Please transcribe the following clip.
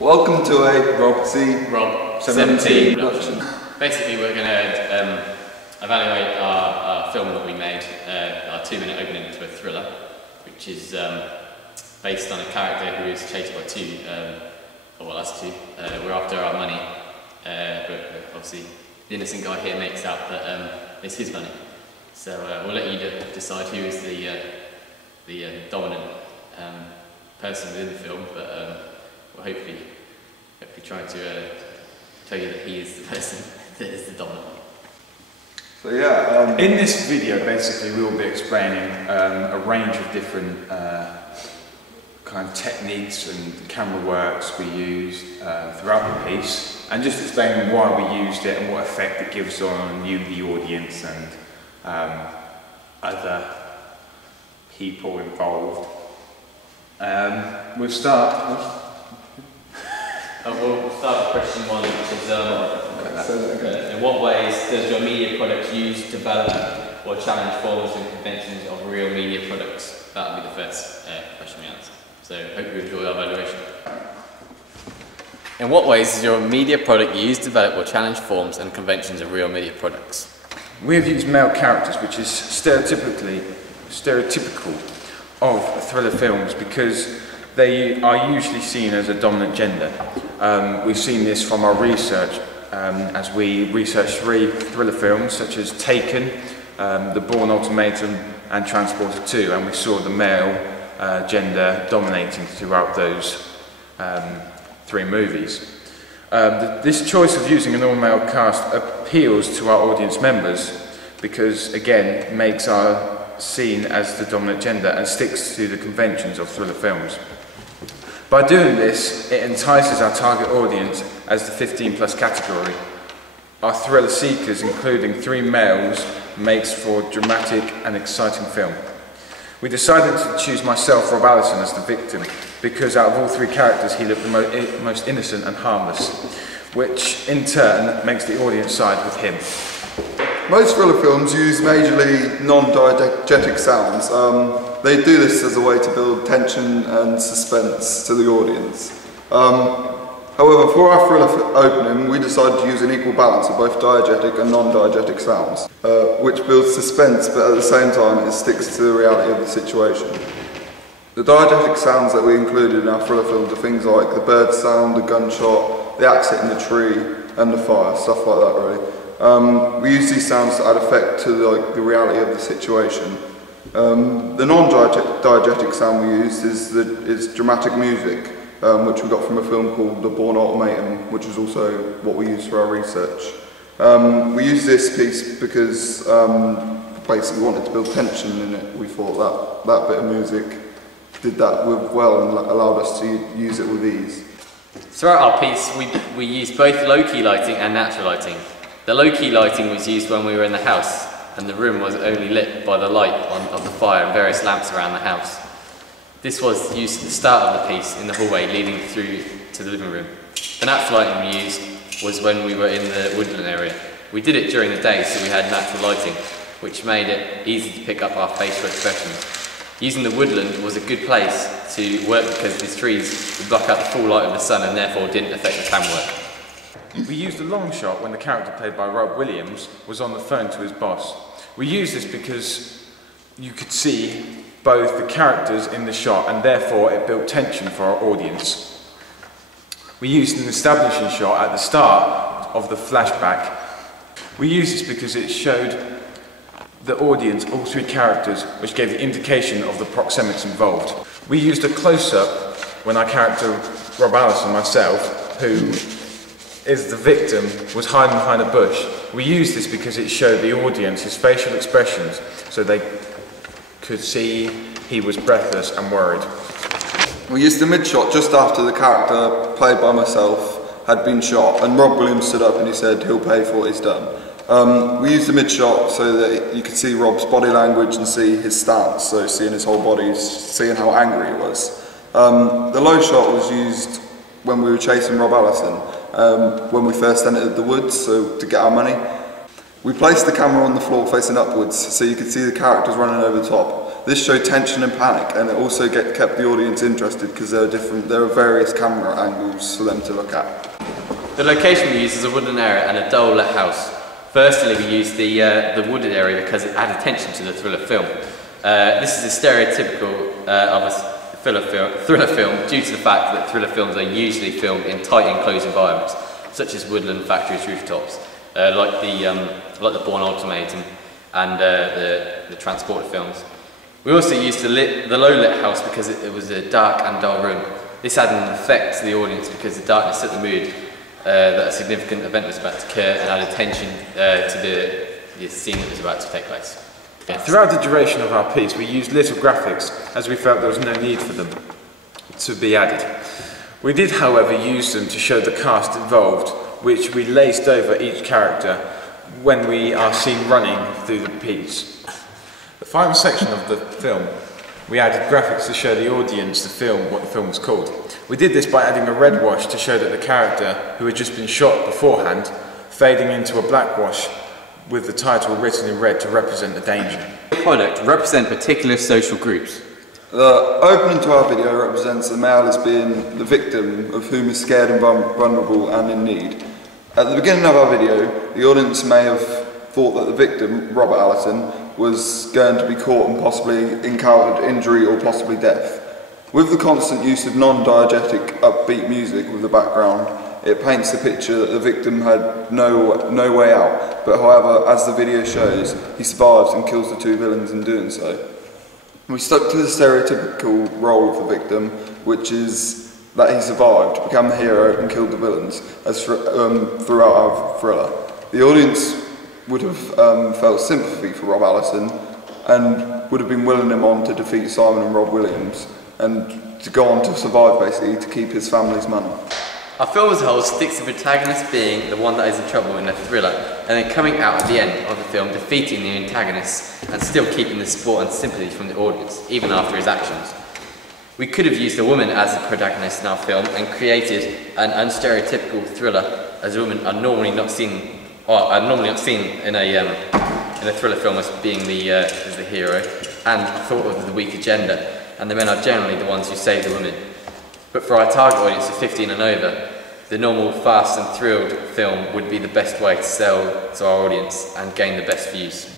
Welcome to a Rob 17 production. Basically, we're going to evaluate our film that we made, our 2-minute opening to a thriller, which is based on a character who is chased by us two. We're after our money, but obviously the innocent guy here makes out that it's his money. So we'll let you decide who is the dominant person within the film, but we'll hopefully try to tell you that he is the person that is the dominant one. So yeah, in this video basically we will be explaining a range of different kind of techniques and camera works we used throughout the piece, and just explaining why we used it and what effect it gives on you, the audience, and other people involved. We'll start. We'll start with question 1, which is in what ways does your media product use, develop or challenge forms and conventions of real media products? That will be the first question we answer. So hope you enjoy our evaluation. In what ways does your media product use, develop or challenge forms and conventions of real media products? We have used male characters, which is stereotypical of thriller films because they are usually seen as a dominant gender. We've seen this from our research as we researched 3 thriller films such as Taken, The Bourne Ultimatum and Transporter 2, and we saw the male gender dominating throughout those 3 movies. This choice of using an all-male cast appeals to our audience members because, again, it makes our scene as the dominant gender and sticks to the conventions of thriller films. By doing this, it entices our target audience as the 15+ category. Our thriller seekers, including 3 males, makes for a dramatic and exciting film. We decided to choose myself, Rob Allison, as the victim because out of all 3 characters he looked the most innocent and harmless, which in turn makes the audience side with him. most thriller films use majorly non-diegetic sounds. They do this as a way to build tension and suspense to the audience. However, for our thriller opening, we decided to use an equal balance of both diegetic and non-diegetic sounds, which builds suspense, but at the same time it sticks to the reality of the situation. The diegetic sounds that we included in our thriller films are things like the bird sound, the gunshot, the axe hitting the tree, and the fire, stuff like that really. We use these sounds to add effect to the reality of the situation. The non-diegetic sound we used is dramatic music, which we got from a film called The Bourne Ultimatum, which is also what we used for our research. We used this piece because basically we wanted to build tension in it. We thought that bit of music did that well and allowed us to use it with ease. Throughout our piece, we used both low-key lighting and natural lighting. The low-key lighting was used when we were in the house, and the room was only lit by the light of the fire and various lamps around the house. This was used at the start of the piece in the hallway leading through to the living room. The natural lighting we used was when we were in the woodland area. We did it during the day, so we had natural lighting, which made it easy to pick up our facial expressions. Using the woodland was a good place to work because these trees would block out the full light of the sun and therefore didn't affect the camera work. We used a long shot when the character played by Rob Williams was on the phone to his boss. We used this because you could see both the characters in the shot and therefore it built tension for our audience. We used an establishing shot at the start of the flashback. We used this because it showed the audience all 3 characters, which gave the indication of the proxemics involved. We used a close-up when our character, Rob Allison, myself, who is the victim, was hiding behind a bush. We used this because it showed the audience his facial expressions so they could see he was breathless and worried. We used the mid-shot just after the character, played by myself, had been shot, and Rob Williams stood up and he said he'll pay for what he's done. We used the mid-shot so that you could see Rob's body language and see his stance, so seeing his whole body, seeing how angry he was. The low shot was used when we were chasing Rob Allison, when we first entered the woods, so to get our money. We placed the camera on the floor facing upwards so you could see the characters running over the top. This showed tension and panic, and it also kept the audience interested because there are various camera angles for them to look at. The location we used is a woodland area and a dull lit house. Firstly, we used the wooded area because it added tension to the thriller film. This is a stereotypical of a thriller film due to the fact that thriller films are usually filmed in tight enclosed environments, such as woodland, factories, rooftops, like the Bourne Ultimatum and the Transporter films. We also used the low lit house because it was a dark and dull room. This had an effect to the audience because the darkness set the mood that a significant event was about to occur and added tension to the scene that was about to take place. Yes. Throughout the duration of our piece, we used little graphics as we felt there was no need for them to be added. We did, however, use them to show the cast involved, which we laced over each character when we are seen running through the piece. The final section of the film, we added graphics to show the audience what the film was called. We did this by adding a red wash to show that the character, who had just been shot beforehand, fading into a black wash with the title written in red to represent the danger. The product represent particular social groups. The opening to our video represents the male as being the victim of whom is scared and vulnerable and in need. At the beginning of our video, the audience may have thought that the victim, Robert Allison, was going to be caught and possibly encountered injury or possibly death. With the constant use of non-diegetic upbeat music with the background, it paints the picture that the victim had no way out, but however, as the video shows, he survives and kills the two villains in doing so. We stuck to the stereotypical role of the victim, which is that he survived, became the hero and killed the villains, as throughout our thriller. The audience would have felt sympathy for Rob Allison and would have been willing him on to defeat Simon and Rob Williams and to go on to survive, basically, to keep his family's money. Our film as a whole sticks to the protagonist being the one that is in trouble in a thriller, and then coming out at the end of the film defeating the antagonist and still keeping the support and sympathy from the audience, even after his actions. We could have used a woman as the protagonist in our film and created an unstereotypical thriller, as women are normally not seen in a thriller film as being as the hero, and thought of the weaker gender, and the men are generally the ones who save the women. But for our target audience of 15 and over, the normal fast and thrilled film would be the best way to sell to our audience and gain the best views.